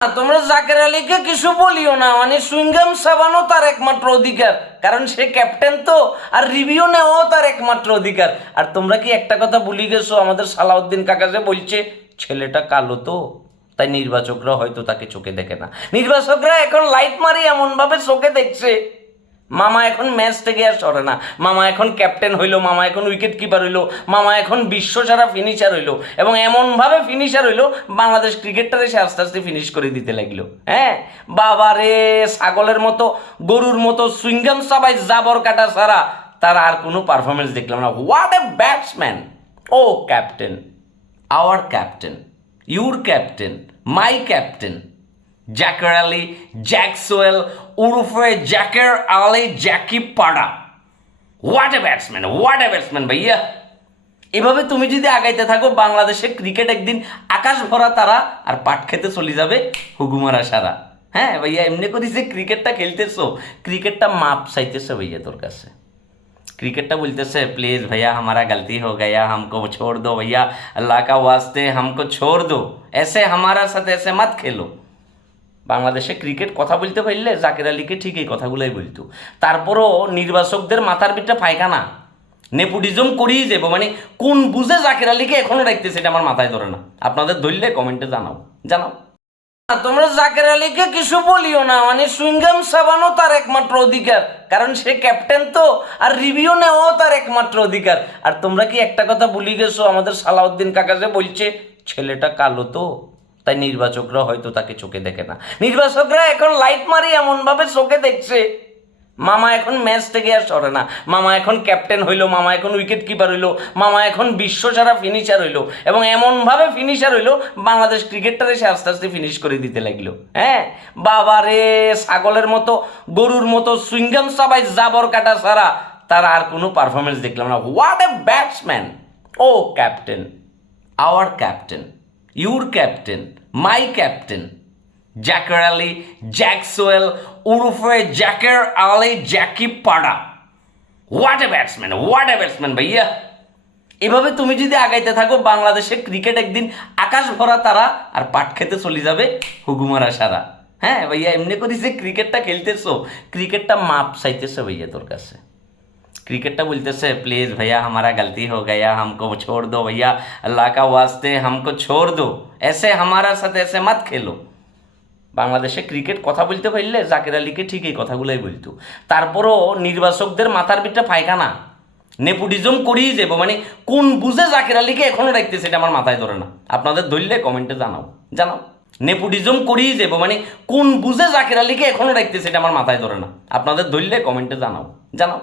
তোমরা জাকের আলীকে কিছু বলিও না মানে সুইংগাম সাবানও তার একমাত্র অধিকার, কারণ সে ক্যাপ্টেন তো, আর রিভিউ নেওয়াও তার একমাত্র অধিকার। আর তোমরা কি একটা কথা ভুলি গেছো, আমাদের সালাউদ্দিন কাকা যে বলছে, ছেলেটা কালো তো, তাই নির্বাচকরা হয়তো তাকে চোখে দেখে না। নির্বাচকরা এখন লাইট মারি এমনভাবে চোখে দেখছে। মামা এখন ম্যাচ থেকে আর সরে না। মামা এখন ক্যাপ্টেন হইল, মামা এখন উইকেট কিপার হইল, মামা এখন বিশ্ব সারা ফিনিশার হইল এবং এমনভাবে ফিনিশার হইল, বাংলাদেশ ক্রিকেটটারে সে আস্তে আস্তে ফিনিশ করে দিতে লাগল। হ্যাঁ? বাবারে ছাগলের মতো, গরুর মতো সুইংগাম সবাই জাবর কাটা ছাড়া তার আর কোনো পারফরমেন্স দেখলাম না। What a batsman o captain our captain your captain my captain জ্যাকার Ali জ্যাকসোয়েল উরুফে জ্যাকের আলী জ্যাকি পাড়া what a batsman what a batsman ভাইয়া এভাবে তুমি যদি আগাইতে থাকো বাংলাদেশে ক্রিকেট একদিন আকাশ ভরা তারা আর পাট খেতে চলে যাবে হুকুমারা সারা হ্যাঁ ভাইয়া এমনি করি যে ক্রিকেটটা খেলতেছো ক্রিকেটটা মাপ চাইতেছে ভাইয়া তোর কাছে क्रिकेट बोलते प्लीज़ भैया हमारा गलती हो गया हमको छोड़ दो भैया अल्लाह का वास्ते हमको छोड़ दो ऐसे हमारा साथ ऐसे मत खेलो বাংলাদেশে ক্রিকেট কথা বলতে পারলে জাকের আলীকে ঠিক এই কথাগুলোই বলতো। তারপরও নির্বাচকদের মাথার পিঠটা পায়খানা। নেপুটিজম করিয়ে যাব মানে কোন বুঝে জাকের আলীকে এখনও রাখতেছে এটা আমার মাথায় ধরে না। আপনাদের ধরলে কমেন্টে জানাও জানাও। তোমরা জাকের আলীকে কিছু বলিও না মানে সুইংগাম সাবানও তার একমাত্র অধিকার। কারণ সে ক্যাপ্টেন তো, আর রিভিউ নেওয়াও তার একমাত্র অধিকার। আর তোমরা কি একটা কথা ভুলে গেছো? আমাদের সালাউদ্দিন কাকা যে বলছে, ছেলেটা কালো তো। তাই নির্বাচকরা হয়তো তাকে চোখে দেখে না। নির্বাচকরা এখন লাইট মারি এমনভাবে চোখে দেখছে। মামা এখন ম্যাচ থেকে আর সরে না। মামা এখন ক্যাপ্টেন হইল, মামা এখন উইকেট কিপার হইল, মামা এখন বিশ্ব সারা ফিনিশার হইল এবং এমনভাবে ফিনিশার হইল, বাংলাদেশ ক্রিকেটটারে সে আস্তে আস্তে ফিনিশ করে দিতে লাগল। হ্যাঁ? বাবারে, ছাগলের মতো, গরুর মতো সুইংগাম সবাই জাবর কাটা সারা তার আর কোনো পারফরমেন্স দেখলাম না। What a batsman o captain our captain your captain my captain Jaker Ali জ্যাকসোয়েল উরুফে জ্যাকের আলী জ্যাকি পাড়া what a batsman what a batsman ভাইয়া এভাবে তুমি যদি আগাইতে থাকো বাংলাদেশে ক্রিকেট একদিন আকাশ ভরা তারা আর পাট খেতে চলে যাবে হুকুমারা সারা। হ্যাঁ ভাইয়া, এমনি করি যে ক্রিকেটটা খেলতেছো ক্রিকেটটা মাপ চাইতেছে ভাইয়া তোর কাছে। क्रिकेटर बोलते प्लीज़ भैया, हमारा गलती हो गया, हमको छोड़ दो भैया, अल्लाह का वास्ते हमको छोड़ दो। ऐसे हमारा साथ ऐसे मत खेलो। বাংলাদেশে ক্রিকেট কথা বলতে পারলে জাকির আলীকে ঠিক এই কথাগুলোই বলতো তারপরও নির্বাচকদের মাথার পিঠটা ফায়খানা নেপুটিজম করিয়ে যাব মানে কোন বুঝে জাকির আলীকে এখনও রাখতে সেটা আমার মাথায় ধরে না। আপনাদের ধরলে কমেন্টে জানাও জানাও। নেপুটিজম করিয়ে যাব মানে কোন বুঝে জাকির আলীকে এখনও রাখতে সেটা আমার মাথায় ধরে না। আপনাদের ধরলে কমেন্টে জানাও জানাও।